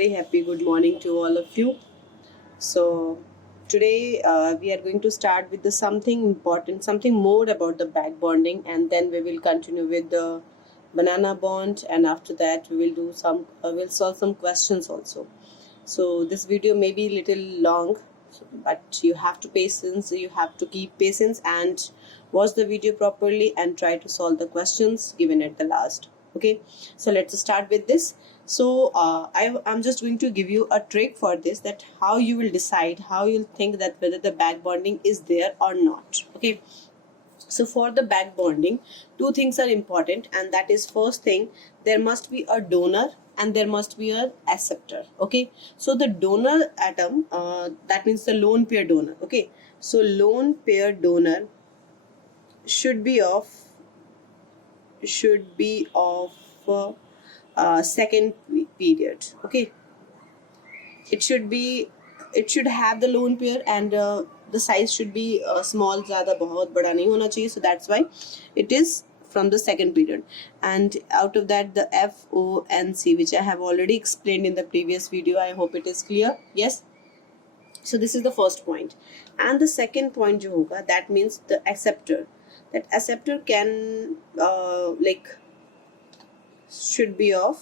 very happy good morning to all of you. So today we are going to start with the something important, something more about the back bonding, and then we will continue with the banana bond, and after that we will do some we'll solve some questions also. So this video may be a little long, but you have to patience, you have to keep patience and watch the video properly and try to solve the questions given at the last. Okay, so let's start with this. So I'm just going to give you a trick for this, that how you will decide, how you'll think that whether the back bonding is there or not. Okay, so for the back bonding, two things are important, and that is, first thing, there must be a donor and there must be a acceptor. Okay, so the donor atom, that means the lone pair donor. Okay, so lone pair donor should be of second period. Okay, it should have the lone pair, and the size should be small, ज़्यादा बहुत बड़ा नहीं होना चाहिए. So that's why it is from the second period. And out of that, the FONC, which I have already explained in the previous video. I hope it is clear. Yes. So this is the first point. And the second point जो होगा, that means the acceptor. That acceptor can should be of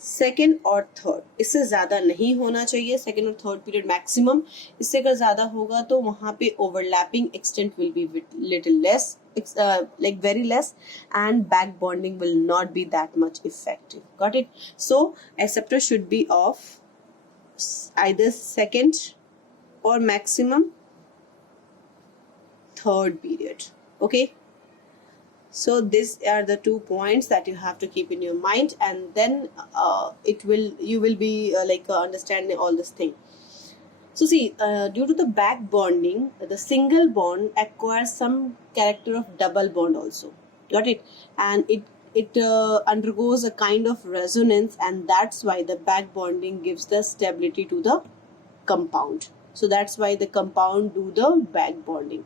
second और third. इससे ज़्यादा नहीं होना चाहिए, second और third period maximum. इससे अगर ज़्यादा होगा तो वहाँ पे overlapping extent will be little less, like very less, and back bonding will not be that much effective. Got it? So acceptor should be of either second or maximum third period. Okay, so these are the 2 points that you have to keep in your mind, and then you will be understanding all this thing. So see, due to the back bonding, the single bond acquires some character of double bond also. Got it? And it undergoes a kind of resonance, and that's why the back bonding gives the stability to the compound. So that's why the compound do the back bonding.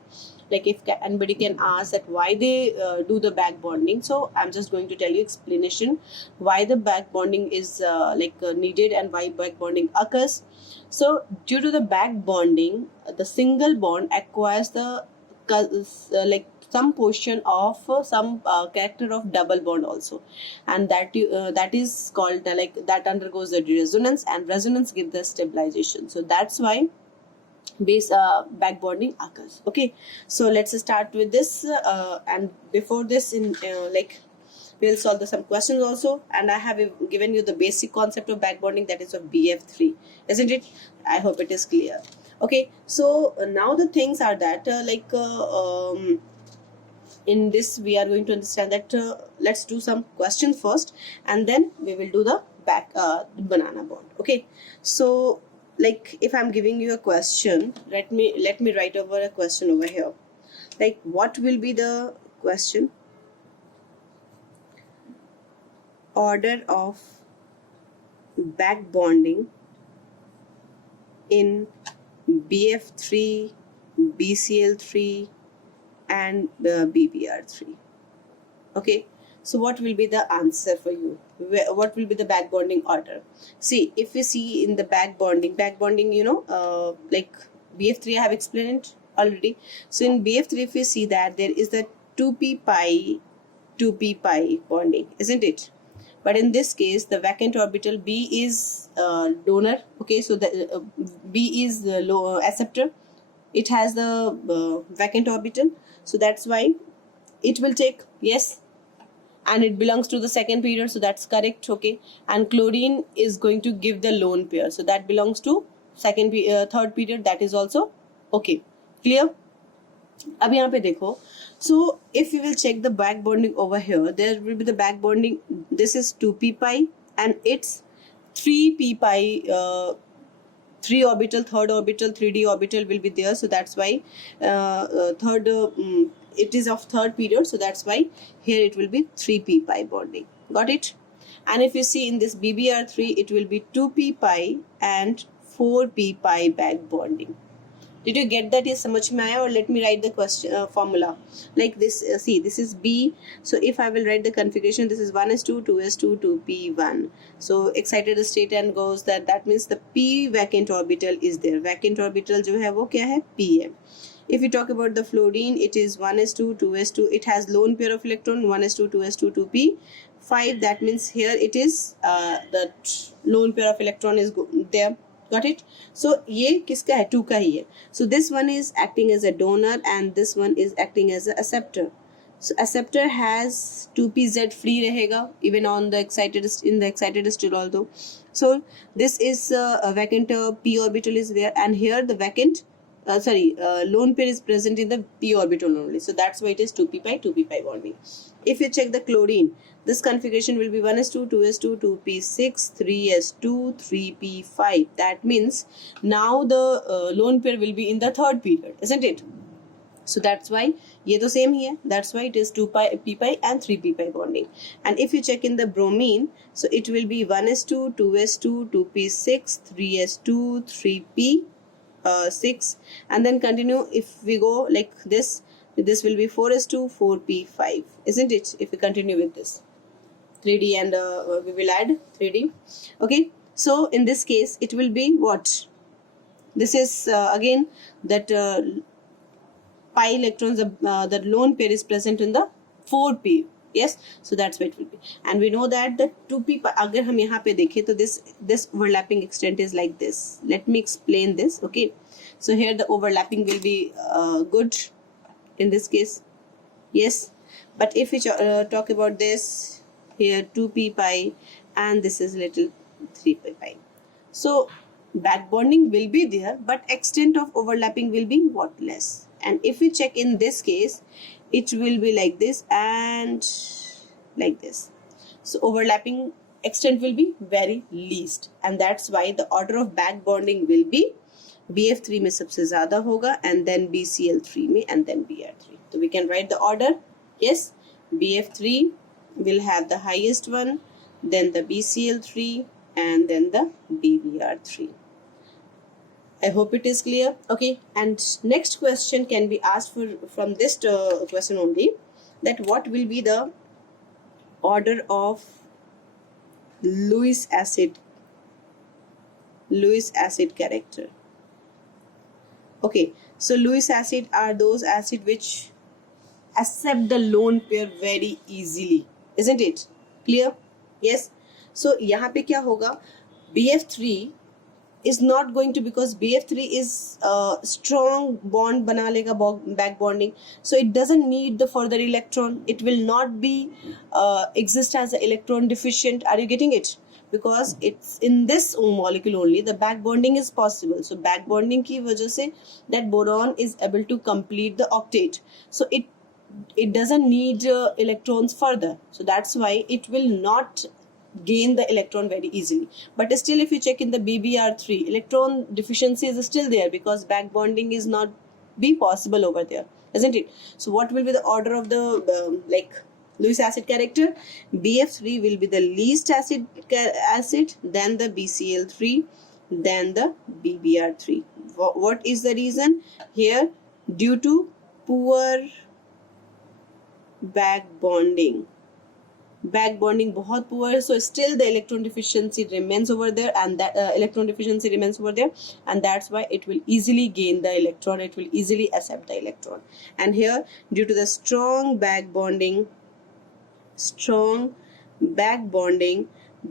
Like if anybody can ask that why they do the back bonding, so I'm just going to tell you explanation why the back bonding is needed and why back bonding occurs. So due to the back bonding, the single bond acquires the some portion of some character of double bond also, and that is called that undergoes the resonance, and resonance gives the stabilization. So that's why back bonding occurs. Okay, so let's start with this, and before this, we'll solve some questions also, and I have given you the basic concept of back bonding, that is of BF3, isn't it? I hope it is clear. Okay, so now the things are that in this we are going to understand that let's do some questions first, and then we will do the banana bond. Okay, so if I'm giving you a question, let me write over a question over here. Like, what will be the question? Order of back bonding in BF3, BCl3 and BBr3. Okay, so what will be the answer for you? What will be the back bonding order? See, if we see in the back bonding, BF3 I have explained it already. So in BF3, if we see that there is the 2p pi bonding, isn't it? But in this case, the vacant orbital B is donor. Okay, so the B is the acceptor. It has the vacant orbital, so that's why it will take, yes, and it belongs to the second period, so that's correct. Okay, and chlorine is going to give the lone pair, so that belongs to third period, that is also okay. Clear? अब यहाँ पे देखो, so if you will check the back bonding over here, there will be the back bonding, this is 2p pi and it's 3p pi, 3 orbital, third orbital, 3d orbital will be there, so that's why it is of third period, so that's why here it will be 3p pi bonding. Got it? And if you see in this BBr3, it will be 2p pi and 4p pi back bonding. Did you get that? ये समझ में आया? Or let me write the question formula like this. See, this is B. So if I will write the configuration, this is 1s2, 2s2, 2p1. So excited state and goes that means the p vacant orbital is there. Vacant orbital जो है वो क्या है? P है. If we talk about the fluorine, it is 1s2, 2s2. It has lone pair of electron 1s2, 2s2, 2p5. That means here it is the lone pair of electron is there. Got it? So ये किसका है? 2 का ही है. So this one is acting as a donor and this one is acting as a acceptor. So acceptor has 2pz free रहेगा even on the excited in the excited state also. So this is a vacant p orbital is there, and here the vacant lone pair is present in the p orbital only. So that's why it is 2p pi 2p pi bonding. If you check the chlorine, this configuration will be 1s2, 2s2, 2p6, 3s2, 3p5. That means now the lone pair will be in the third period, isn't it? So that's why ये तो same ही है. That's why it is 2 pi p pi and 3 p pi bonding. And if you check in the bromine, so it will be 1s2, 2s2, 2p6, 3s2, 3p6, and then continue. If we go like this will be 4s2, 4p5, isn't it? If we continue with this 3d and we will add 3d. Okay, so in this case it will be what? This is again that pi electrons, the lone pair is present in the 4p. Yes, so that's what it will be. And we know that the 2p, अगर हम यहाँ पे देखें तो this overlapping extent is like this. Let me explain this. Okay, so here the overlapping will be good in this case. Yes, but if we talk about this, here 2p pi and this is little 3p pi. So back bonding will be there, but extent of overlapping will be what? Less. And if we check in this case, it will be like this and like this. So overlapping extent will be very least, and that's why the order of back bonding will be BF3 में सबसे ज़्यादा होगा, and then BCl3 में, and then Br3. So we can write the order. Yes, BF3 will have the highest one, then the BCl3, and then the BBr3. I hope it is clear. Okay, and next question can be asked from this question only, that what will be the order of Lewis acid character. Okay, so Lewis acid are those acid which accept the lone pair very easily, isn't it? Clear? Yes. So यहाँ पे क्या होगा? BF3 is not going to, because BF3 is strong bond बना लेगा back bonding, so it doesn't need the further electron. It will not be exist as an electron deficient. Are you getting it? Because it's in this molecule only the back bonding is possible. So back bonding की वजह से that boron is able to complete the octet. So it doesn't need electrons further. So that's why it will not gain the electron very easily. But still, if you check in the BBr3, electron deficiency is still there because back bonding is not be possible over there, isn't it? So what will be the order of the Lewis acid character? BF3 will be the least acid, then the BCl3, then the BBr3. What is the reason here? Due to poor back bonding. Back bonding बहुत poor है, so still the electron deficiency remains over there, and that and that's why it will easily gain the electron, it will easily accept the electron. And here, due to the strong back bonding,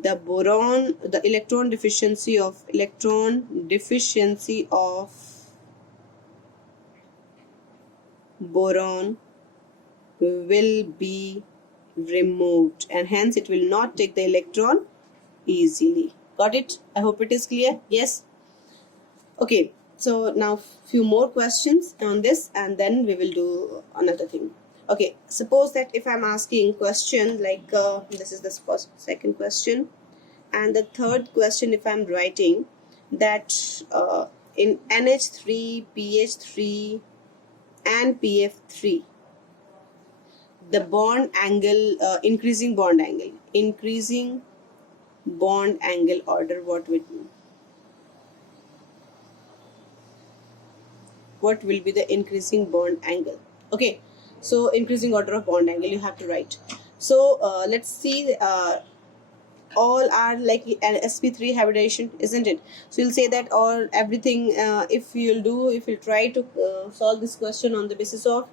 the boron, the electron deficiency of boron will be removed, and hence it will not take the electron easily. Got it? I hope it is clear. Yes. Okay, so now few more questions on this, and then we will do another thing. Okay, suppose that if I'm asking question like this is the second question, and the third question if I'm writing that in NH3, PH3 and PF3, the bond angle, increasing bond angle order, what would be? what will be the increasing bond angle. Okay, so increasing order of bond angle you have to write. So let's see, all are like an sp3 hybridization, isn't it? So you'll say that all everything, if you'll try to solve this question on the basis of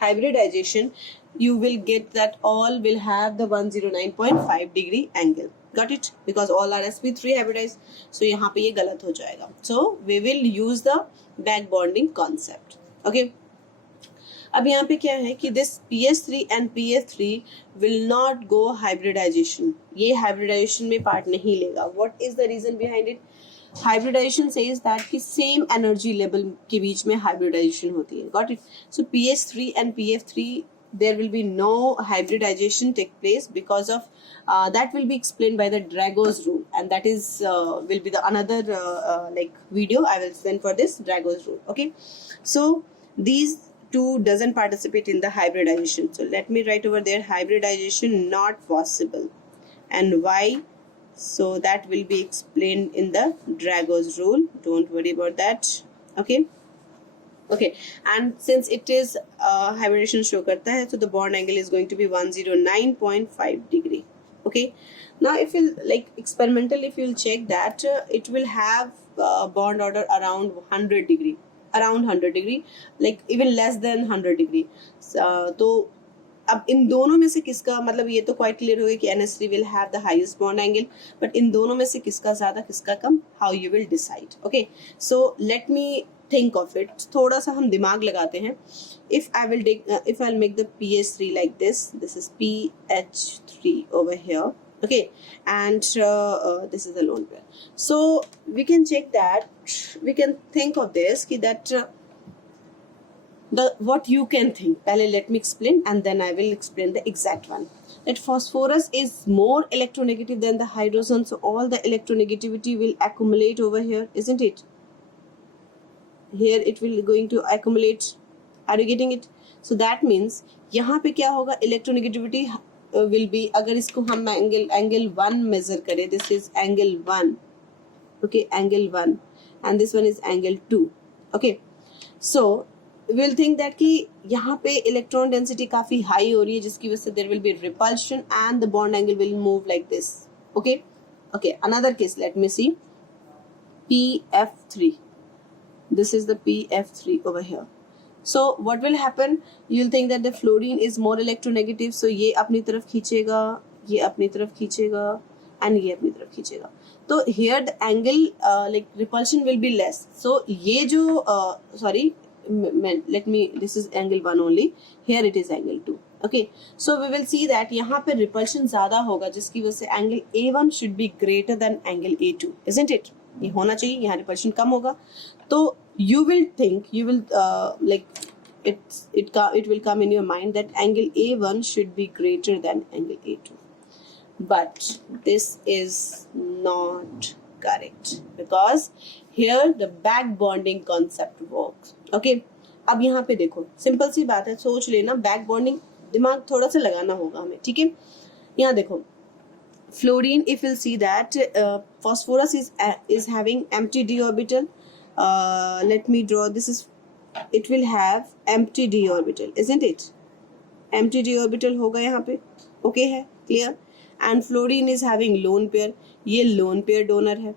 hybridization, you will get that all will have the 109.5 degree angle. Got it? Because all are sp3 hybridized. So यहाँ पे ये गलत हो जाएगा. So we will use the back bonding concept. Okay. अब यहाँ पे क्या है कि this PS3 and PF3 will not go hybridization. ये hybridization में part नहीं लेगा. What is the reason behind it? Hybridization says that कि same energy level के बीच में hybridization होती है. Got it? So PS3 and PF3 there will be no hybridization take place because of that will be explained by the Drago's rule, and that is will be the another like video I will send for this Drago's rule. Okay, so these two doesn't participate in the hybridization. So let me write over there hybridization not possible, and why? So that will be explained in the Drago's rule. Don't worry about that. Okay. Okay, and since it is hybridization show करता है, so the bond angle is going to be 109.5 degree. Okay, now if you like experimental, if you'll check that it will have bond order around 100 degree, like even less than 100 degree. तो अब इन दोनों में से किसका, मतलब ये तो quite clear हो गया कि NS3 will have the highest bond angle, but इन दोनों में से किसका ज्यादा किसका कम, how you will decide. Okay, so let me think of it. थोड़ा सा हम दिमाग लगाते हैं. If I'll make the PH3 like this is PH3 over here. Okay, and this is the lone pair. So we can check that, we can think of this कि that what you can think. पहले let me explain and then I will explain the exact one. That phosphorus is more electronegative than the hydrogen, so all the electronegativity will accumulate over here, isn't it? Here it will going to accumulate. Are you getting it? So that means यहाँ पे क्या होगा, electronegativity will be, अगर इसको हम angle 1 measure करें, this is angle 1. Okay, angle 1, and this one is angle 2. Okay, so we'll think that कि यहाँ पे electron density काफी high हो रही है, जिसकी वजह से there will be repulsion and the bond angle will move like this. Okay, okay, another case, let me see. PF3. This is the PF3 over here. So what will happen? You'll think that the fluorine is more electronegative, so ये अपनी तरफ खींचेगा, ये अपनी तरफ खींचेगा, and ये अपनी तरफ खींचेगा. तो here the angle like repulsion will be less. So ये जो sorry, let me, this is angle 1 only, here it is angle 2. Okay, so we will see that यहाँ पे repulsion ज़्यादा होगा, जिसकी वजह से angle A1 should be greater than angle A2, isn't it? ये होना चाहिए, यहाँ repulsion कम होगा. तो you will think, you will like it will come in your mind that angle A1 should be greater than angle A2, but this is not correct because here the back bonding concept works. Okay, अब यहाँ पे देखो, simple सी बात है, सोच लेना, back bonding दिमाग थोड़ा सा लगाना होगा हमें. ठीक है, यहाँ देखो, fluorine, if you'll see that phosphorus is having empty d orbital. Let me draw, this is, it will have empty d orbital, isn't it? Empty d orbital होगा यहाँ पे. Okay है, clear? And fluorine is having lone pair. ये lone pair donor है.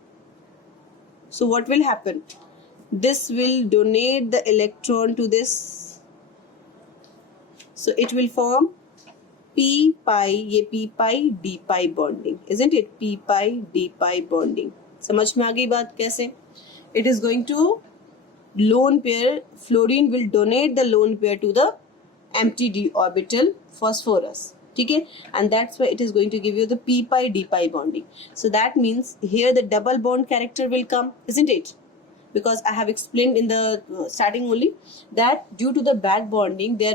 So what will happen? This will donate the electron to this. So it will form p pi, ये p pi d pi bonding, isn't it? P pi d pi bonding. समझ में आ गई बात कैसे? It is going to lone pair, fluorine will donate the lone pair to the empty d orbital phosphorus. ठीक है, and that's why it is going to give you the p pi d pi bonding. So that means here the double bond character will come, isn't it? Because I have explained in the starting only that due to the back bonding the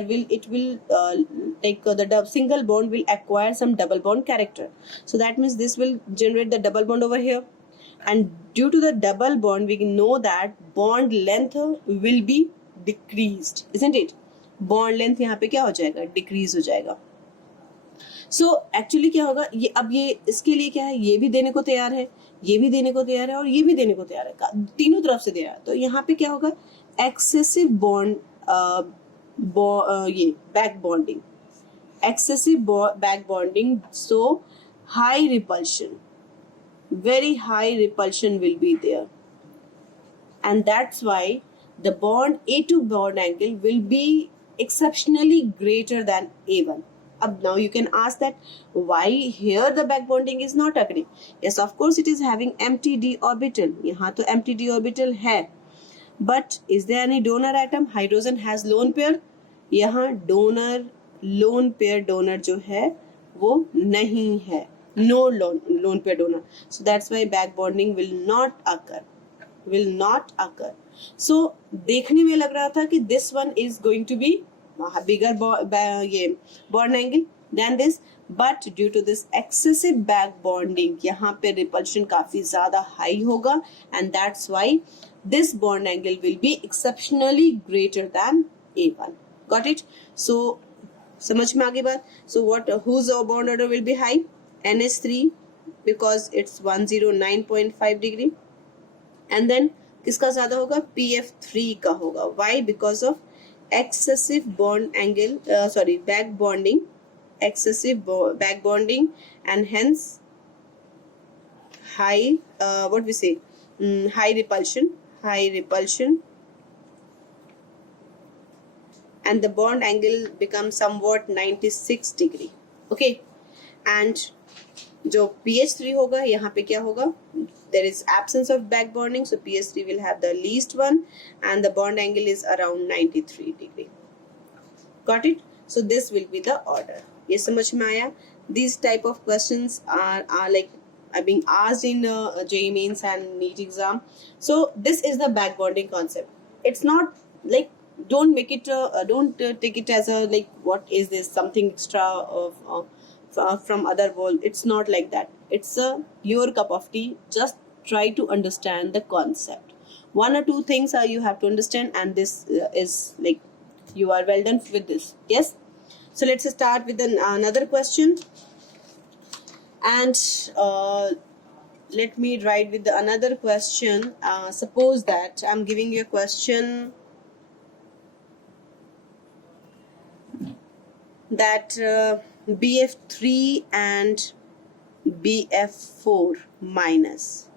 single bond will acquire some double bond character. So that means this will generate the double bond over here, and due to the double bond we know that bond length will be decreased, isn't it? Bond length यहाँ पे क्या हो जाएगा, decrease हो जाएगा. So actually क्या होगा, ये अब ये इसके लिए क्या है, ये भी देने को तैयार है, ये भी देने को तैयार है और ये भी देने को तैयार है, तीनों तरफ से दे रहा है. तो यहाँ पे क्या होगा, excessive ये back bonding, excessive back bonding, so high repulsion, very high repulsion will be there, and that's why the bond A2 bond angle will be exceptionally greater than A1. Now you can ask that why here the back bonding is not occurring. Yes, of course it is having empty d orbital. यहाँ तो empty d orbital है, but is there any donor atom? Hydrogen has lone pair. यहाँ donor lone pair donor जो है वो नहीं है, no lone pair donor. So that's why back bonding will not occur. So देखने में लग रहा था कि this one is going to be bigger ये bond angle than this, but due to this excessive back bonding यहाँ पे repulsion काफी ज़्यादा high होगा, and that's why this bond angle will be exceptionally greater than A1. Got it? So समझ में आ गई बात. So whose bond order will be high? NH3, because it's 109.5 degree, and then किसका ज़्यादा होगा? PF3 का होगा. Why? Because of excessive bond angle, back bonding, excessive back bonding, and hence high high repulsion, and the bond angle becomes somewhat 96 degree. Okay, and जो PH3 होगा यहाँ पे क्या होगा? There is absence of back bonding, so PH3 will have the least one, and the bond angle is around 93 degree. Got it? So this will be the order. ये समझ में आया? These type of questions are being asked in JEE Mains and NEET exam. So this is the back bonding concept. It's not like, don't make it don't take it as a like, what is this, something extra of from other world. It's not like that. It's your cup of tea. Just try to understand the concept. One or two things you have to understand, and this is like, you are well done with this. Yes. So let's start with another question, and let me write with another question. Suppose that I'm giving you a question that BF3 and BF4 minus,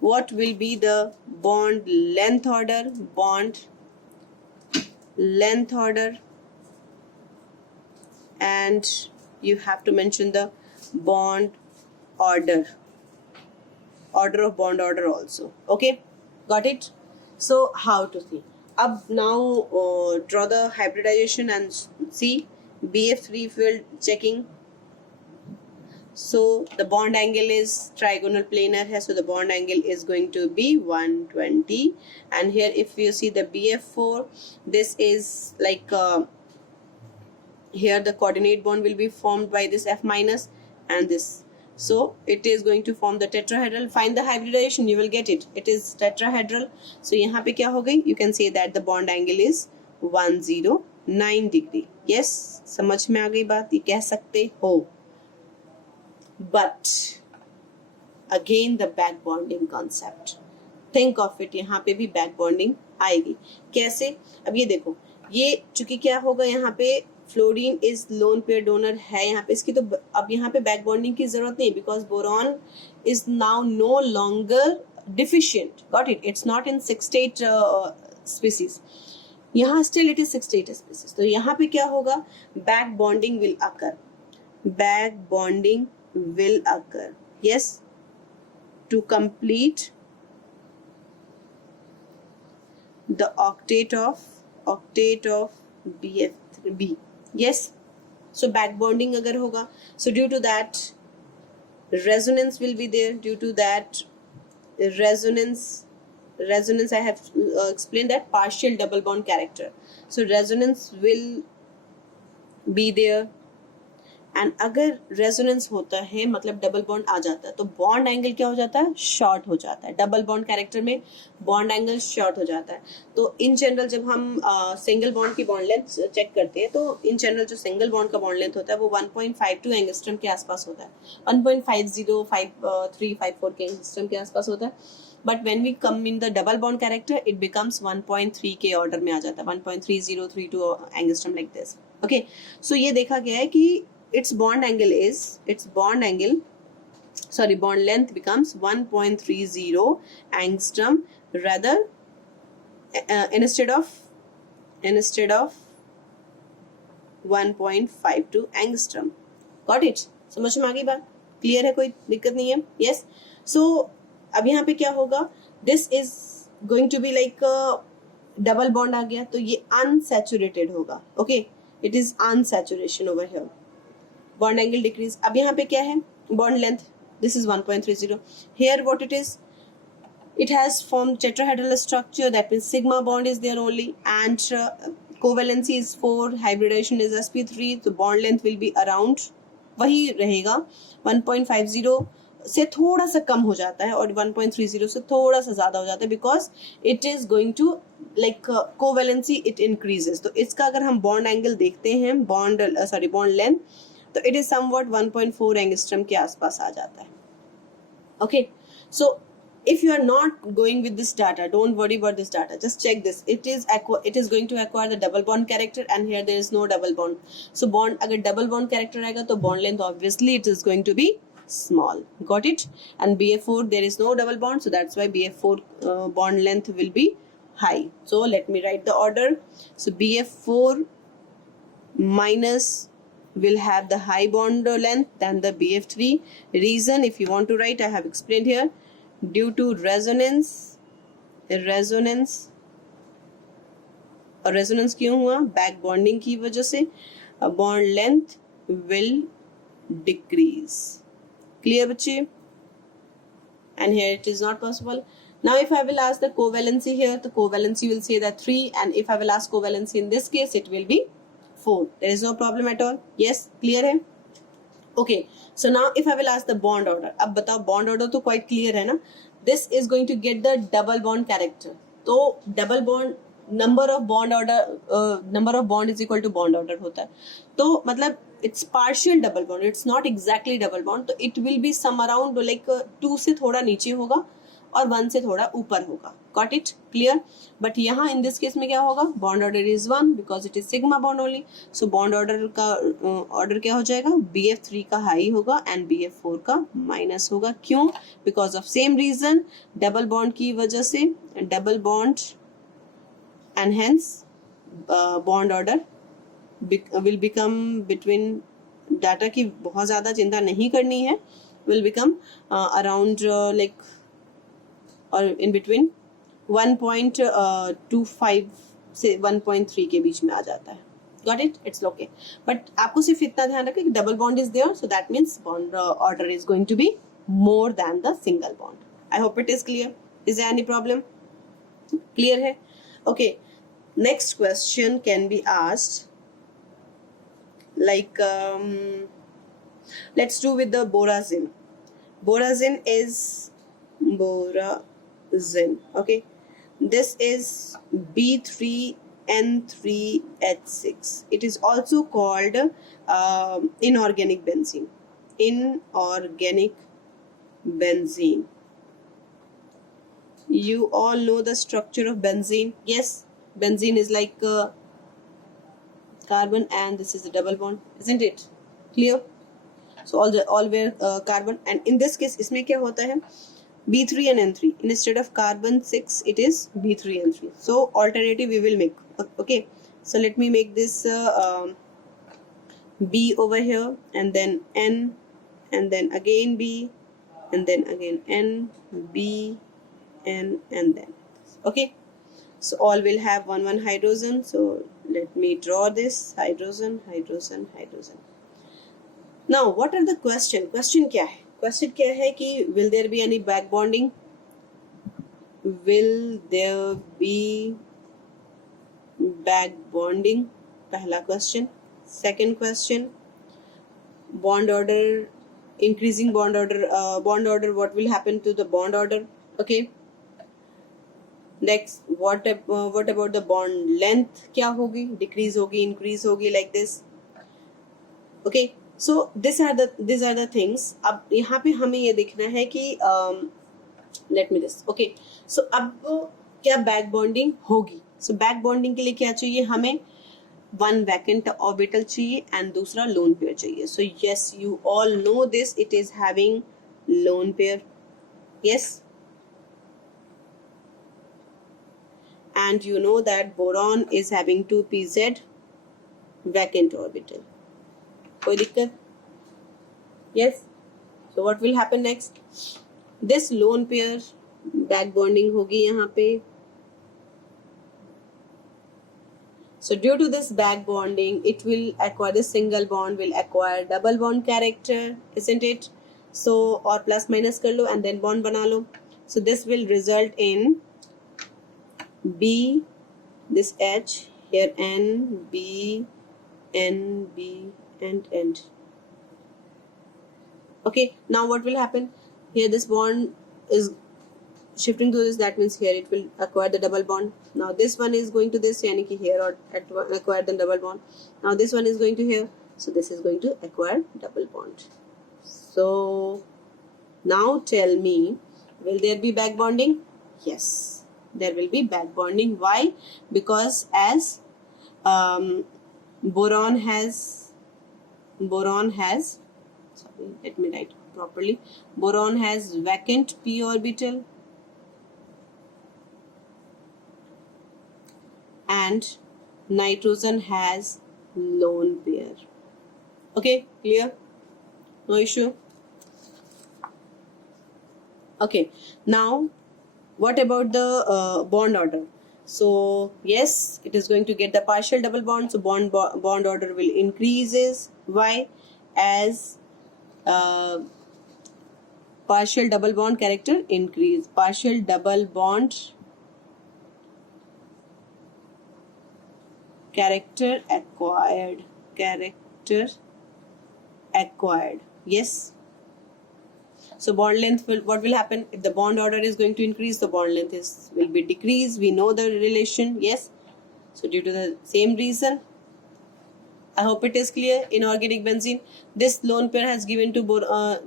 what will be the bond length order, and you have to mention the bond order of bond order also. Okay, got it? So how to see? Ab now draw the hybridization and see BF3 field checking. So the bond angle is trigonal planar hai, so the bond angle is going to be 120, and here if you see the BF4, this is like here the coordinate bond will be formed by this F minus and this, so it is going to form the tetrahedral. Find the hybridization, you will get it. It is tetrahedral. So यहाँ पे क्या हो गई? You can say that the bond angle is 109 degree. Yes, समझ में आ गई बात? ये कह सकते हो. But again the back bonding concept, think of it. यहाँ पे भी back bonding आएगी. कैसे? अब ये देखो, ये चूंकि क्या होगा, यहाँ पे fluorine is lone pair donor है यहाँ पे, इसकी तो अब यहाँ पे बैक बॉन्डिंग की जरूरत नहीं, because boron is now no longer deficient. Got it? It's not in 68 species. यहाँ स्टिल इट इज 68 स्पीसीज. तो यहाँ पे क्या होगा? Back bonding will occur. Yes, to complete the octet of BF3B. Yes, so back bonding agar hoga, so due to that resonance will be there. Due to that resonance I have explained that partial double bond character. So resonance will be there, and अगर resonance होता है मतलब double bond आ जाता है तो bond angle क्या हो जाता है, शॉर्ट हो जाता है. डबल बॉन्ड कैरेक्टर में बॉन्ड एंगल शॉर्ट हो जाता है. तो इन जनरल जब हम सिंगल बॉन्ड की बॉन्ड लेंथ चेक करते हैं तो इन जनरल जो सिंगल बॉन्ड का बॉन्ड लेंथ होता है वो 1.52 एंगस्ट्रम के आसपास होता है. 1.50 53 54 के एंगस्ट्रम के आसपास होता है. But when we come in the double bond character it becomes 1.3 के ऑर्डर में आ जाता है. 1.3032 angstrom like this. Okay, so ये देखा गया है कि its bond length becomes 1.30 angstrom rather instead of 1.52 angstrom. Got it? समझ में आ गई बात? क्लियर है, कोई दिक्कत नहीं है? यस. सो अब यहाँ पे क्या होगा, this is going to be like double bond आ गया तो ये अनसैचुरेटेड होगा. Okay, it is unsaturation over here. Bond angle decrease. अब यहाँ पे क्या है, bond length this is 1.30. Here what it is, it has formed tetrahedral structure, that means sigma bond is there only, and covalency is 4, hybridization is sp3, so bond length will be around वही रहेगा 1.50 से थोड़ा सा कम हो जाता है और 1.30 से थोड़ा सा ज्यादा हो जाता है because it is going to like covalency it increases. तो इसका अगर हम बॉन्ड एंगल देखते हैं, बॉन्ड लेंथ, तो इट इज समवॉट 1.4 एंगस्ट्रम के आसपास आ जाता है. Okay, so if you are not going with this data, don't worry about this data, just check this. It is going to acquire the double bond character and here there is no double bond. So bond agar double bond character aayega to bond length obviously it is going to be small. Got it? And BF4 there is no double bond, so that's why BF4 bond length will be high. So let me write the order. So BF4 minus will have the high bond length than the BF3. Reason, if you want to write, I have explained here. Due to resonance और resonance क्यों हुआ, back bonding की वजह से bond length will decrease. Clear बच्चे? And here it is not possible. Now if I will ask the covalency here, the covalency will say that 3, and if I will ask covalency in this case it will be 4. There is no problem at all. Yes, clear है? Okay, so now if I will ask the bond order, अब बताओ bond order तो quite clear है ना. This is going to get the double bond character. तो double bond number of bond is equal to bond order होता है. तो मतलब it's partial double bond, it's not exactly double bond. तो it will be some around like 2 से थोड़ा नीचे होगा और 1 से थोड़ा ऊपर होगा. Got it? Clear? But यहाँ in this case में क्या होगा, bond order is 1 because it is sigma bond only. So bond order का order क्या हो जाएगा, BF3 का high होगा and BF4 का minus होगा. क्यों? Because of same reason, double bond की वजह से double bond and hence bond order will become between, data की बहुत ज़्यादा चिंता नहीं करनी है, will become around like और इन बिटवीन 1.25 से 1.3 के बीच में आ जाता है. Got it? It's okay. But आपको सिर्फ इतना ध्यान रखें कि double bond is there, so that means bond order is going to be more than the single bond. I hope it is clear. Is there any problem? Clear है? Okay, next question can be asked like let's do with the borazine. Borazine is okay, this is B3N3H6. it is also called inorganic benzene. You all know the structure of benzene. Yes, benzene is like carbon and this is the double bond, isn't it? Clear? So all were carbon, and in this case इसमें क्या होता है, B3 and N3 instead of carbon 6 it is B3N3. so alternative we will make. Okay, so let me make this B over here and then N and then again B and then again N, B, N and then. Okay, so all will have one hydrogen. So let me draw this hydrogen. Now what are the question क्या है? Question क्या है कि will there be any back bonding? Will there be back bonding? पहला question. Second question, bond order, increasing bond order, what will happen to the bond order? Okay. Next, what about the bond length? क्या होगी? Decrease होगी, increase होगी, like this. Okay. So these are the things. अब यहाँ पे हमें ये देखना है कि let me this. Okay. So अब क्या बैक बॉन्डिंग होगी? So बैक बॉन्डिंग के लिए क्या चाहिए हमें? One vacant orbital चाहिए and दूसरा lone pair चाहिए. So yes, you all know this. It is having lone pair. Yes. And you know that boron is having 2pz vacant orbital. कोई दिक्कत? Yes. So what will happen next? This lone pair back bonding होगी यहाँ पे. So due to this back bonding, it will acquire, this single bond will acquire double bond character, isn't it? So or plus minus कर लो and then bond बना लो. So this will result in B, this H, here N, B, N, B, and end. Okay, now what will happen? Here this bond is shifting to this, that means here it will acquire the double bond. Now this one is going to this, yani ki here or acquire the double bond. Now this one is going to here, so this is going to acquire double bond. So now tell me, will there be back bonding? Yes, there will be back bonding. Why? Because as boron has, sorry, let me write properly. Boron has vacant p orbital and nitrogen has lone pair. Okay, clear? No issue? Okay, now what about the bond order? So yes, it is going to get the partial double bond, so bond order will increases. Why? As partial double bond character increase, partial double bond character acquired, yes. So bond length will, what will happen if the bond order is going to increase, the bond length will be decreased. We know the relation, yes. So due to the same reason, I hope it is clear. In organic benzene, this lone pair has given to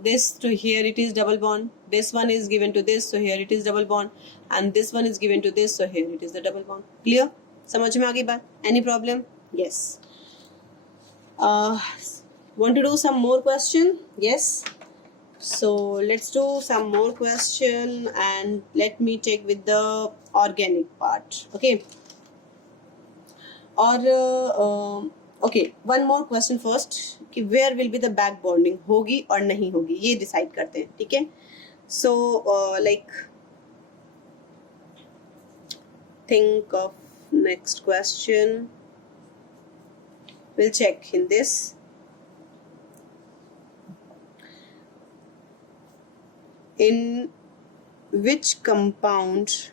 this, to here it is double bond. This one is given to this, so here it is double bond, and this one is given to this, so here it is the double bond. Clear? समझ में आ गई बात? Any problem? Yes. Want to do some more question? Yes. So let's do some more question and let me take with the organic part. Okay. और okay, one more question first कि where will be the back bonding, होगी और नहीं होगी, ये decide करते हैं, ठीक है? So like think of next question. We'll check in this. In which compound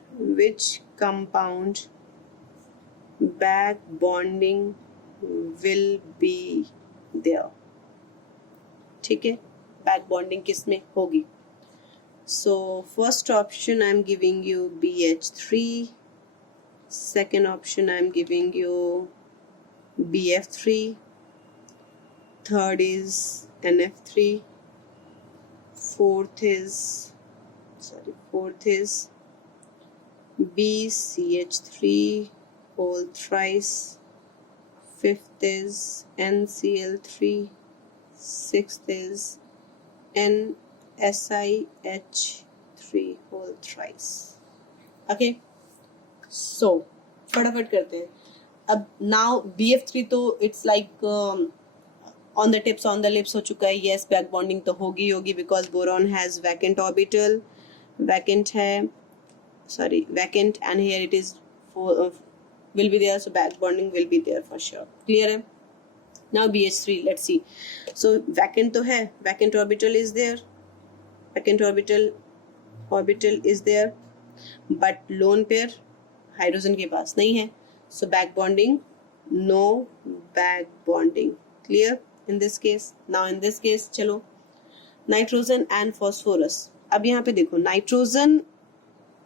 back bonding will be there? ठीक है, back bonding किस में होगी? So first option I am giving you BH3. Second option I am giving you BF3. Third is NF3. Fourth is BCH3 whole thrice. Fifth is NCl3. Sixth is NSiH3 whole thrice. Okay, so फटाफट करते हैं. अब now BF3 तो it's like on the tips, on the lips हो चुका है. Yes, back bonding तो होगी because boron has vacant orbital, vacant and here it is will be there, so back bonding will be there for sure. Clear है? Now BH3, let's see. So vacant तो है, vacant orbital is there, is there, but lone pair hydrogen के पास नहीं है, so back bonding, no back bonding. Clear? in this case. Now in this case चलो nitrogen and phosphorus. अब यहाँ पे देखो nitrogen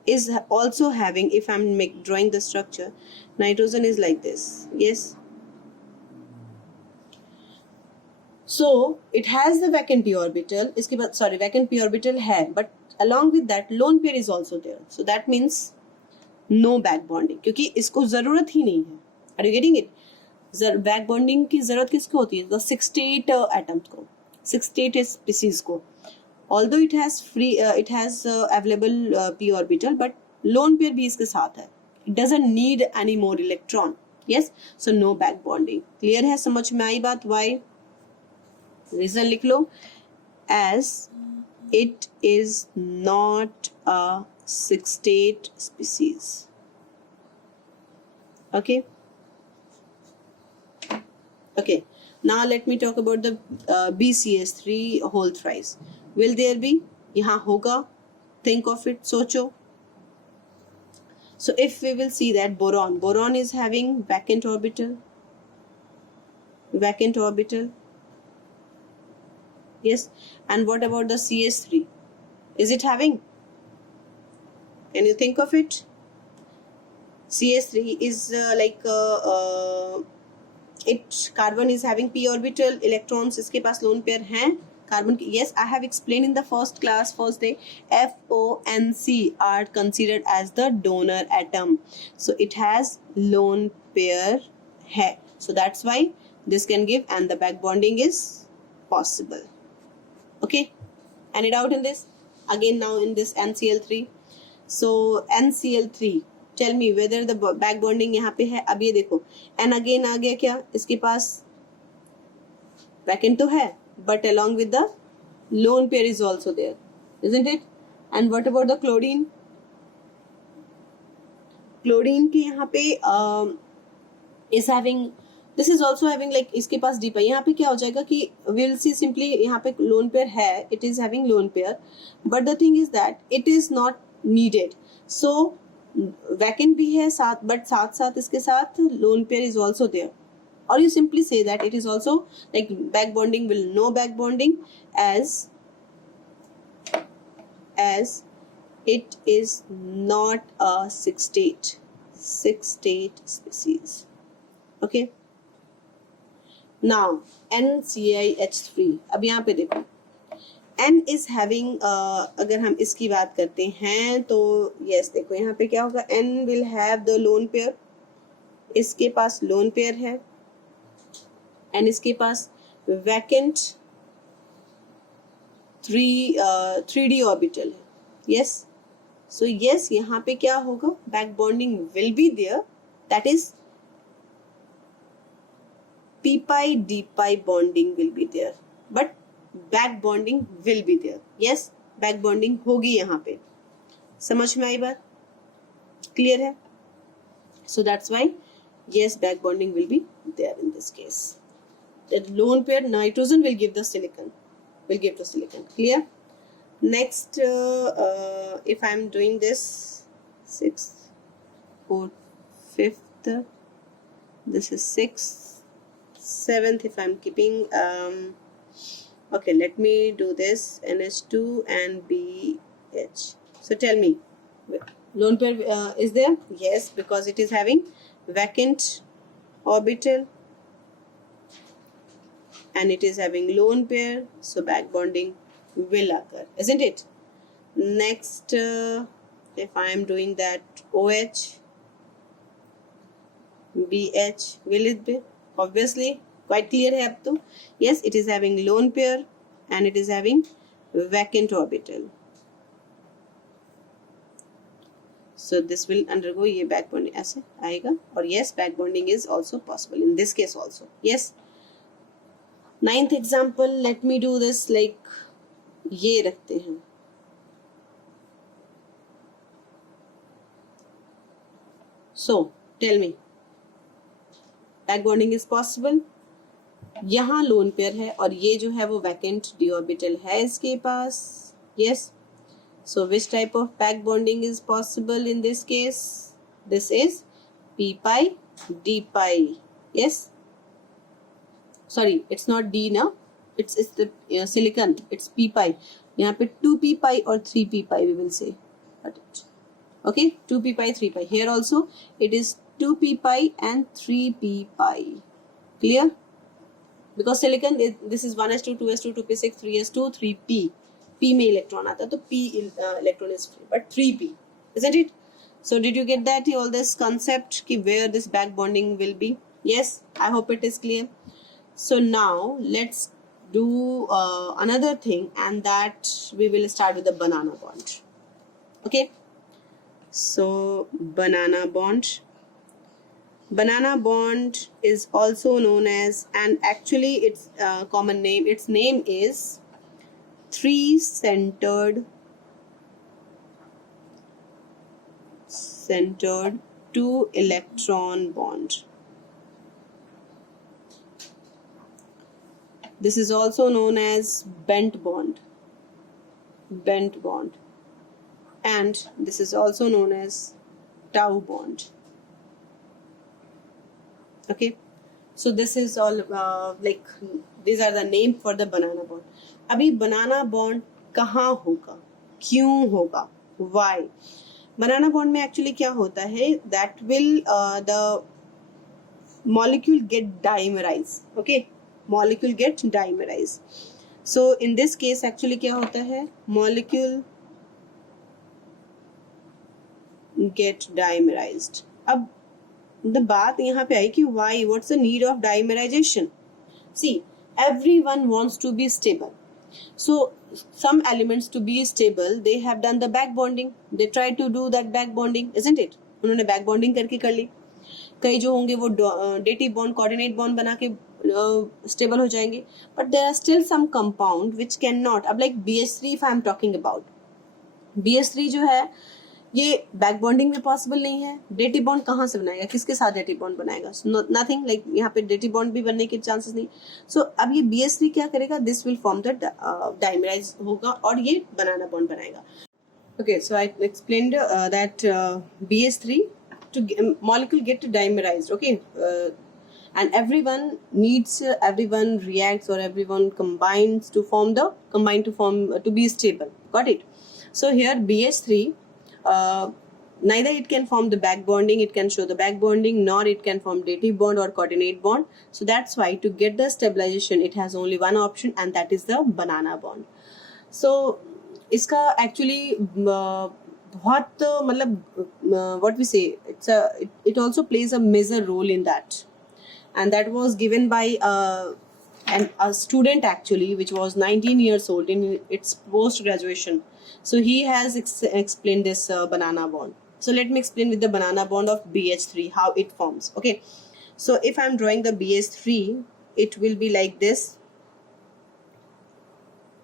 is also having, if I'm drawing the structure, nitrogen is like this. Yes. So it has the vacant p orbital. इसके बाद sorry vacant p orbital है, but along with that lone pair is also there. So that means no back bonding, क्योंकि इसको जरूरत ही नहीं है. Are you getting it? Back bonding की जरूरत किसको होती है? 68 एटम्स को, 68 स्पीसीज को. Although it has free, it has available p orbital, but lone pair भी इसके साथ है. It doesn't need any more electron. Yes, so no back bonding. Clear है? समझ में आई बात? वाई? रीजन लिख लो. As it is not a 68 species. Okay, now let me talk about the BCS3 whole thrice. Will there be? यहाँ होगा. Think of it, सोचो. So if we will see that boron is having vacant orbital. Yes, and what about the CS3? Is it having? Can you think of it? CS3 is it carbon is having p orbital, electrons इसके पास lone pair हैं carbon की. Yes, I have explained in the first class, first day. F, O and C are considered as the donor atom. So it has lone pair है. So that's why this can give, and the back bonding is possible. Okay, any doubt in this? Again now in this NCl3. So NCl3, tell me whether the back bonding यहाँ पे है. अब ये देखो and again आ गया क्या? इसके पास vacant तो है, but along with the lone pair is also there, isn't it? And what about the chlorine? Chlorine के यहाँ पे is having, this is also having like इसके पास d pi. यहाँ पे क्या हो जाएगा कि we'll see simply यहाँ पे lone pair है, it is having lone pair, but the thing is that it is not needed. So vacant भी है साथ, but साथ साथ इसके साथ lone pair is also there. Or you simply say that it is also like back bonding will no back bonding as it is not a 6-state species. Okay. Now NCIH3. अब यहाँ पे देखो N is having अगर हम इसकी बात करते हैं तो yes, देखो यहाँ पे क्या होगा, N will have the lone pair. इसके पास lone pair है and इसके पास vacant 3d orbital है. Yes, so yes, यहाँ पे क्या होगा, back bonding will be there, that is p pi d pi bonding will be there, but back bonding will be there. Yes, back bonding होगी यहाँ पे. समझ में आई बात? Clear है? So that's why yes, back bonding will be there in this case. The lone pair nitrogen will give the silicon. Clear? Next, if I am doing this 6th, 4th, 5th, this is 6th, 7th. If I am keeping okay, let me do this NH2 and BH. So tell me, lone pair is there? Yes, because it is having vacant orbital and it is having lone pair, so back bonding will occur, isn't it? Next, if I am doing that OH, BH, will it be? Obviously, quite clear है अब तो. Yes, it is having lone pair and it is having vacant orbital. So this will undergo ये back bonding ऐसे आएगा. और yes, back bonding is also possible in this case also. Yes. 9th example, let me do this like ये रखते हैं. So tell me, back bonding is possible. यहाँ lone pair है और ये जो है वो वैकेंट डी ऑर्बिटल है इसके पास. Yes. So which type of back bonding is possible in this case? This is p pi d pi. Yes. sorry, it's not D ना, it's the silicon, it's p pi. यहाँ पे 2p pi or 3p pi we will say. Got it? Okay, 2p pi, 3 pi. Here also it is 2p pi and 3p pi. Clear? Because silicon is, this is 1s2, 2s2, 2p6, 3s2, 3p. p में electron आता है तो p electron is free, but 3p, isn't it? So did you get that, all this concept ki where this back bonding will be? Yes, I hope it is clear. So now let's do another thing, and that we will start with the banana bond. Okay, so banana bond. Banana bond is also known as, and actually its common name, its name is centered 2 electron bond. This is also known as bent bond, and this is also known as tau bond. Okay, so this is all like these are the name for the banana bond. अभी banana bond कहाँ होगा, क्यों होगा, why? banana bond में actually क्या होता है, that will the molecule get dimerized. Okay, molecule get dimerized. So in this case actually क्या होता है, molecule get dimerized. अब the बात यहाँ पे आई कि why, what's the need of dimerization? See, everyone wants to be stable. So some elements to be stable, they have done the back bonding. They try to do that back bonding, isn't it? उन्होंने back bonding करके कर ली. कई जो होंगे वो dative bond, coordinate bond बना के stable हो जाएंगे. But there are still some compound which cannot. अब like BH3 if I am talking about, BH3 जो है ये बैक बॉन्डिंग में पॉसिबल नहीं है. डेटिव बॉन्ड कहाँ से बनाएगा, किसके साथ डेटिव बॉन्ड बनाएगा? नथिंग, लाइक यहाँ पे डेटिव बॉन्ड भी बनने के चांसेस नहीं. सो अब ये BH3 क्या करेगा, this will form the dimerise होगा और ये बनाना बॉन्ड बनाएगा. Okay, so I explained that BH3 to molecule get dimerized. Okay, and everyone needs, everyone reacts, or everyone combines to form to be stable. Got it? So here BH3, neither it can form the back bonding, it can show the back bonding, nor it can form dative bond or coordinate bond. So that's why to get the stabilization it has only one option, and that is the banana bond. So इसका actually बहुत मतलब what we say, it also plays a major role in that, and that was given by a student actually, which was 19 years old in its post graduation. So he has explained this banana bond. So let me explain with the banana bond of BH3 how it forms. Okay, so if I'm drawing the BH3, it will be like this.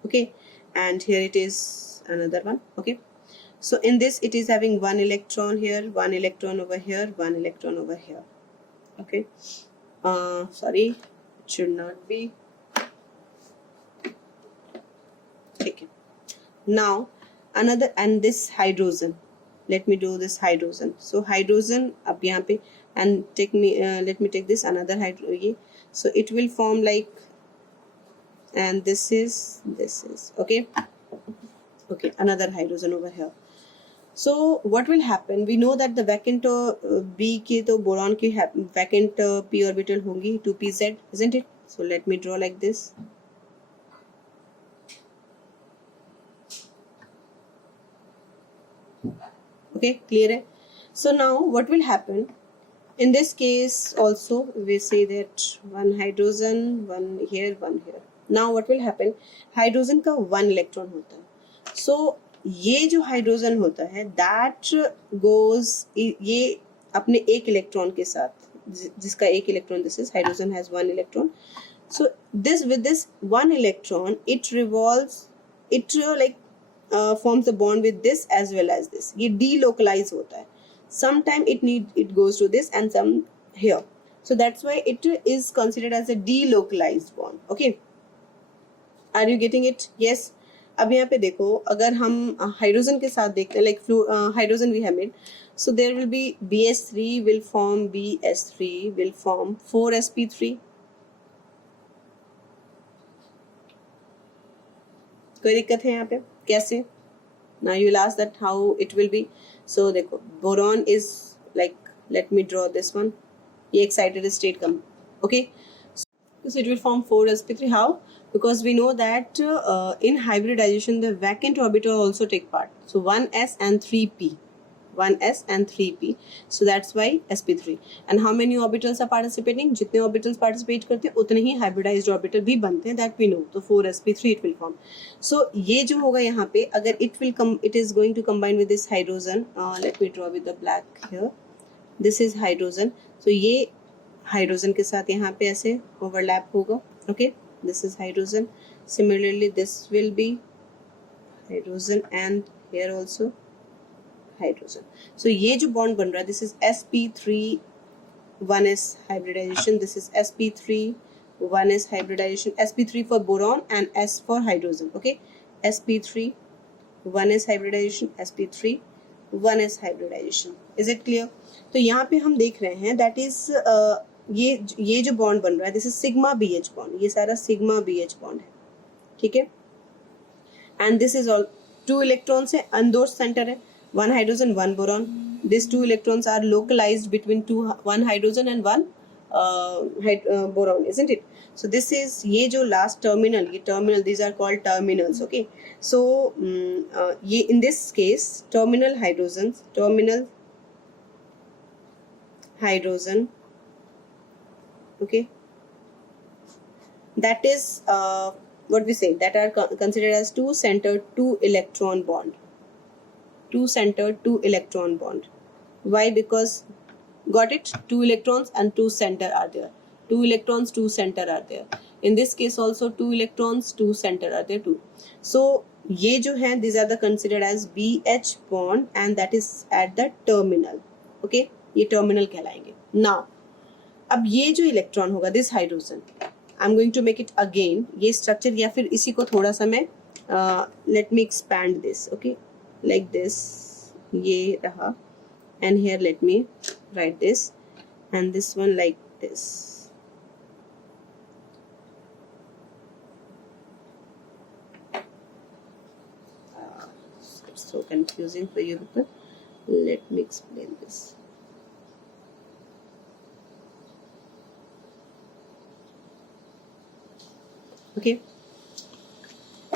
Okay, and here it is another one. Okay, so in this it is having one electron here, one electron over here, one electron over here. Okay, sorry, it should not be. Okay, now another, and this hydrogen, let me do this hydrogen. So hydrogen up यहाँ पे, and let me take this another hydrogen. So it will form like, and this is okay, another hydrogen over here. So what will happen, we know that the vacant B की तो boron की vacant p orbital होंगी 2pz, isn't it? So let me draw like this. Okay, clear है? So now what will happen in this case also, we say that one hydrogen, one here, one here. Now what will happen, hydrogen का one electron होता है. So ये जो hydrogen होता है that goes, ये अपने एक इलेक्ट्रॉन के साथ, जिसका एक electron, this is hydrogen has one electron. So this, with this one electron, it revolves, it like forms the bond with this as well as this. ये delocalize होता है. Sometime it goes to this and some here. So that's why it is considered as a delocalized bond. Okay, are you getting it? Yes. अब यहाँ पे देखो, अगर हम hydrogen के साथ देखते हैं, like hydrogen we have made, so there will be BH3 will form BS3 will form 4sp3. कोई दिक्कत है यहाँ पे? कैसे? Now you will ask that how it will be. So देखो, boron is like, let me draw this one. ये excited state come, okay? So it will form 4sp3. How? Because we know that in hybridization the vacant orbital also take part. So 1s and 3p. 1s and 3p. So that's why sp3. And how many orbitals are participating? जितने orbitals participate करते हैं उतने ही hybridized orbital भी बनते हैं, that we know. तो 4sp3 it will form. So ये जो होगा यहाँ पे, अगर it is going to combine with this hydrogen. Let me draw with the black here. This is hydrogen. So ये hydrogen के साथ यहाँ पे ऐसे overlap होगा. Okay, this is hydrogen. Similarly, this will be hydrogen and here also hydrogen. So ये जो bond बन रहा है, this is sp3 1s hybridization. This is sp3 1s hybridization. sp3 for boron and s for hydrogen. Okay, sp3 1s hybridization, sp3 1s hybridization. Is it clear? तो यहाँ पे हम देख रहे हैं that is ये जो bond बन रहा है, this is sigma BH bond. ये सारा sigma BH bond है, ठीक है? And this is all 2 electrons है, undosed center है, 1 hydrogen 1 boron. These 2 electrons are localized between 1 hydrogen and 1 boron, isn't it? So this is ये जो last terminal, ये terminal, these are called terminals. Okay, so ये in this case terminal hydrogen, okay, that is what we say, that are considered as 2 centered 2 electron bond. 2 centered 2 electron bond. Why? Because, got it, 2 electrons and 2 center are there. 2 electrons, 2 center are there. In this case also 2 electrons, 2 center are there too. So ये जो है, these are the considered as BH bond and that is at the terminal. Okay, ये terminal कहलाएंगे. Now अब ये जो electron होगा, this hydrogen, I'm going to make it again. ये structure या फिर इसी को थोड़ा सा मैं let me expand this. Okay, like this, ये रहा, and here let me write this, and this one like this. It's so confusing for you people. Let me explain this. Okay,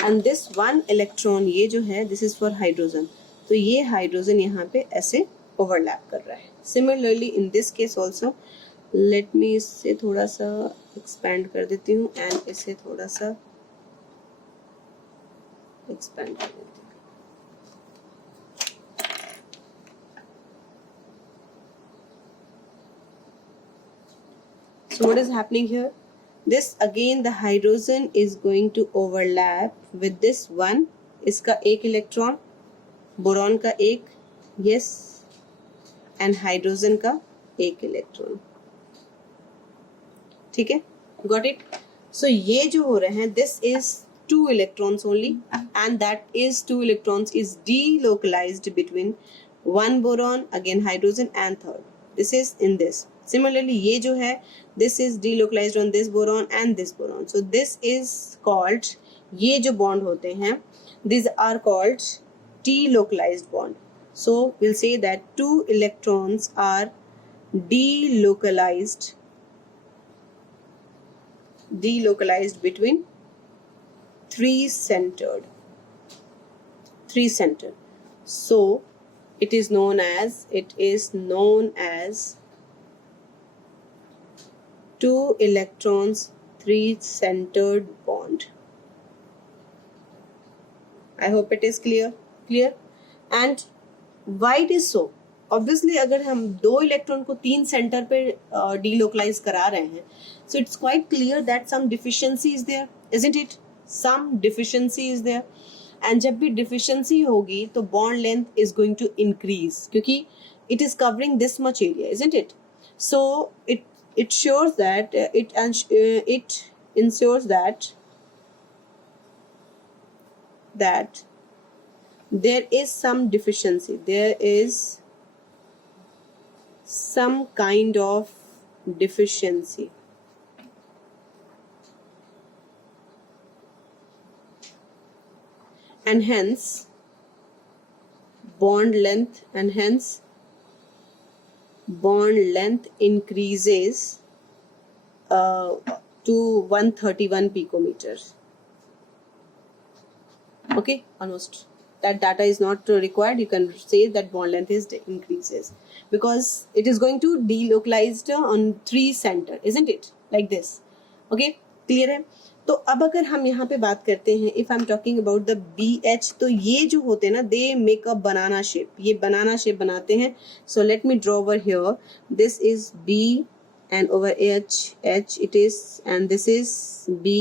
and this one electron, ये जो है, this is for hydrogen. तो ये hydrogen यहाँ पे ऐसे overlap कर रहा है. Similarly in this case also, let me इससे थोड़ा सा expand कर देती हूँ and इसे थोड़ा सा expand कर देती हूँ. So what is happening here? This again the hydrogen is going to overlap with this one. इसका एक इलेक्ट्रॉन, बोरॉन का एक, yes, and हाइड्रोजन का एक इलेक्ट्रॉन. ठीक है, got it? So ये जो हो रहे हैं, this is 2 electrons only and that is 2 electrons is delocalized between 1 boron, again hydrogen and third. This is in this. Similarly ये जो है, this is delocalized on this boron and this boron. So this is called, ये जो bond होते हैं, these are called delocalized bond. So we'll say that 2 electrons are delocalized between 3 centered. So it is known as 2 electrons 3 centered bond. I hope it is clear. And why it is so? Obviously अगर हम 2 electron को 3 centre पे delocalize करा रहे हैं, so it's quite clear that some deficiency is there, isn't it? Some deficiency is there. And जब भी deficiency होगी तो bond length is going to increase क्योंकि it is covering this much area, isn't it? So it shows that it ensures that there is some deficiency, there is some kind of deficiency. and hence bond length increases to 131 picometers. Okay, almost. That data is not required. You can say that bond length is increases because it is going to delocalized on 3 center, isn't it? Like this. Okay, clear है? तो अब अगर हम यहाँ पे बात करते हैं, if I am talking about the BH, तो ये जो होते हैं ना, they make a banana shape. ये बनाना शेप बनाते हैं. So let me draw over here. This is B and over H it is, and this is B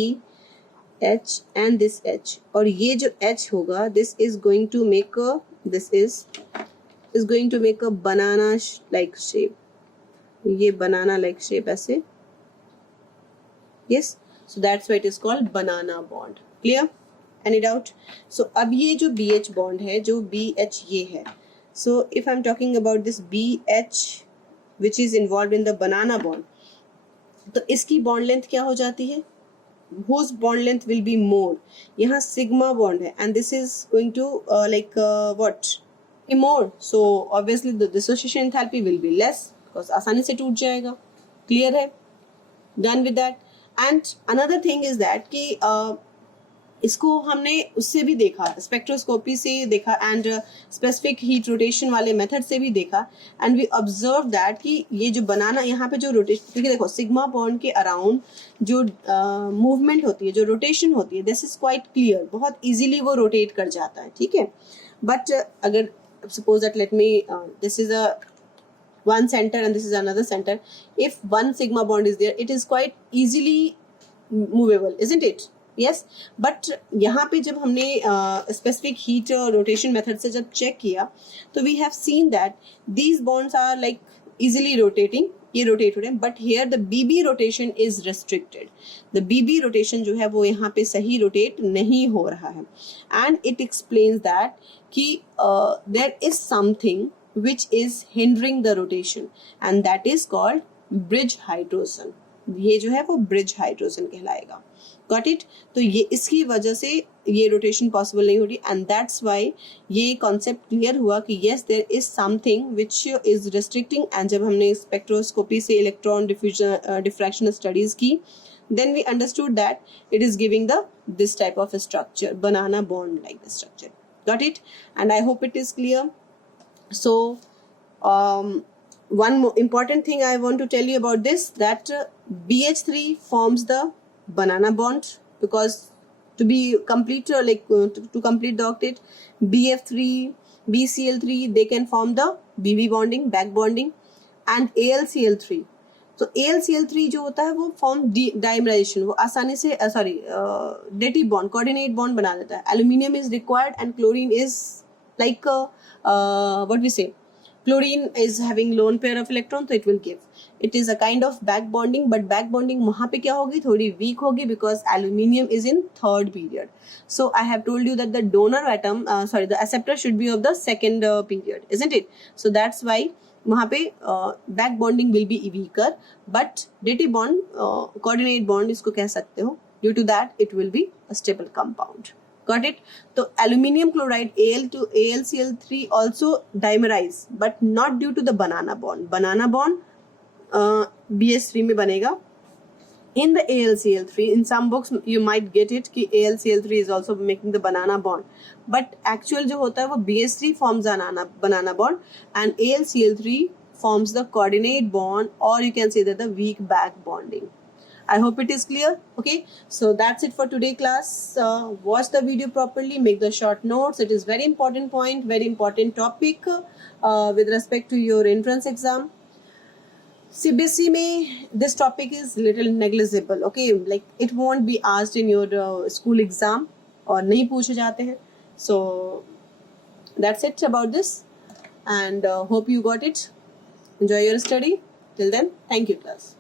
H and this H. और ये जो H होगा, this is going to make a banana like shape. ये banana like shape ऐसे. Yes, so that's why it is called banana bond. Clear? Any doubt? So अब ये जो BH bond है, जो BH ये है. So if I'm talking about this BH which is involved in the banana bond, तो इसकी bond length क्या हो जाती है? Whose bond length will be more? यहाँ sigma bond है, and this is going to what? Be more. So obviously the dissociation enthalpy will be less because आसानी से टूट जाएगा. Clear है? Done with that. And another thing is that कि इसको हमने उससे भी देखा, स्पेक्ट्रोस्कोपी से देखा एंड स्पेसिफिक हीट रोटेशन वाले मेथड से भी देखा, एंड वी ऑब्जर्व दैट कि ये जो बनाना यहाँ पे जो रोटेशन, देखिए देखो सिग्मा बॉन्ड के अराउंड जो मूवमेंट होती है, जो रोटेशन होती है, दिस इज क्वाइट क्लियर, बहुत इजीली वो रोटेट कर जाता है. ठीक है, बट अगर suppose that let me this is a one center and this is another center, if one sigma bond is there, it is quite easily movable, isn't it? Yes, but यहाँ पे जब हमने specific heat rotation method से जब check किया, तो we have seen that these bonds are like easily rotating, ये rotate हो रहे हैं, but here the BB rotation is restricted. The BB rotation जो है वो यहाँ पे सही rotate नहीं हो रहा है, and it explains that कि there is something which is hindering the rotation, and that is called bridge hydrogen. ये जो है वो bridge hydrogen कहलाएगा. Got it? तो ये इसकी वजह से ये rotation possible नहीं हो रही, and that's why ये concept clear हुआ कि yes there is something which is restricting. and जब हमने spectroscopy से electron diffraction studies की, then we understood that it is giving this type of a structure, banana bond like the structure. Got it? And I hope it is clear. So one more important thing I want to tell you about this, that BH3 forms the banana bond, because to be complete to complete the octet, BF3, BCl3, they can form the BB bonding, back bonding, and AlCl3. तो AlCl3 जो होता है वो form dimerisation, वो आसानी से deity bond, coordinate bond बना देता है. Aluminium is required and chlorine is like what we say, chlorine is having lone pair of electron, so it will give, it is a kind of back bonding, but back bonding वहाँ पे क्या होगी, थोड़ी weak होगी, because aluminium is in third period. So I have told you that the donor atom the acceptor should be of the second period, isn't it? So that's why वहाँ पे back bonding will be weaker, but daty bond, coordinate bond इसको कह सकते हो, due to that it will be a stable compound. Got it? तो aluminium chloride AlCl3 also dimerize, but not due to the banana bond. Banana bond BH3 में बनेगा. In the AlCl3, in some books you might get it कि AlCl3 is also making the banana bond, but actual जो होता है वो BH3 forms a banana bond, and AlCl3 forms the coordinate bond, or you can say that the weak back bonding. I hope it is clear. Okay, so that's it for today class. Watch the video properly, make the short notes. It is very important point, very important topic with respect to your entrance exam. CBSE में this topic is little negligible. Okay, like it won't be asked in your school exam, और नहीं पूछे जाते हैं. So that's it about this, and hope you got it. Enjoy your study. Till then, thank you class.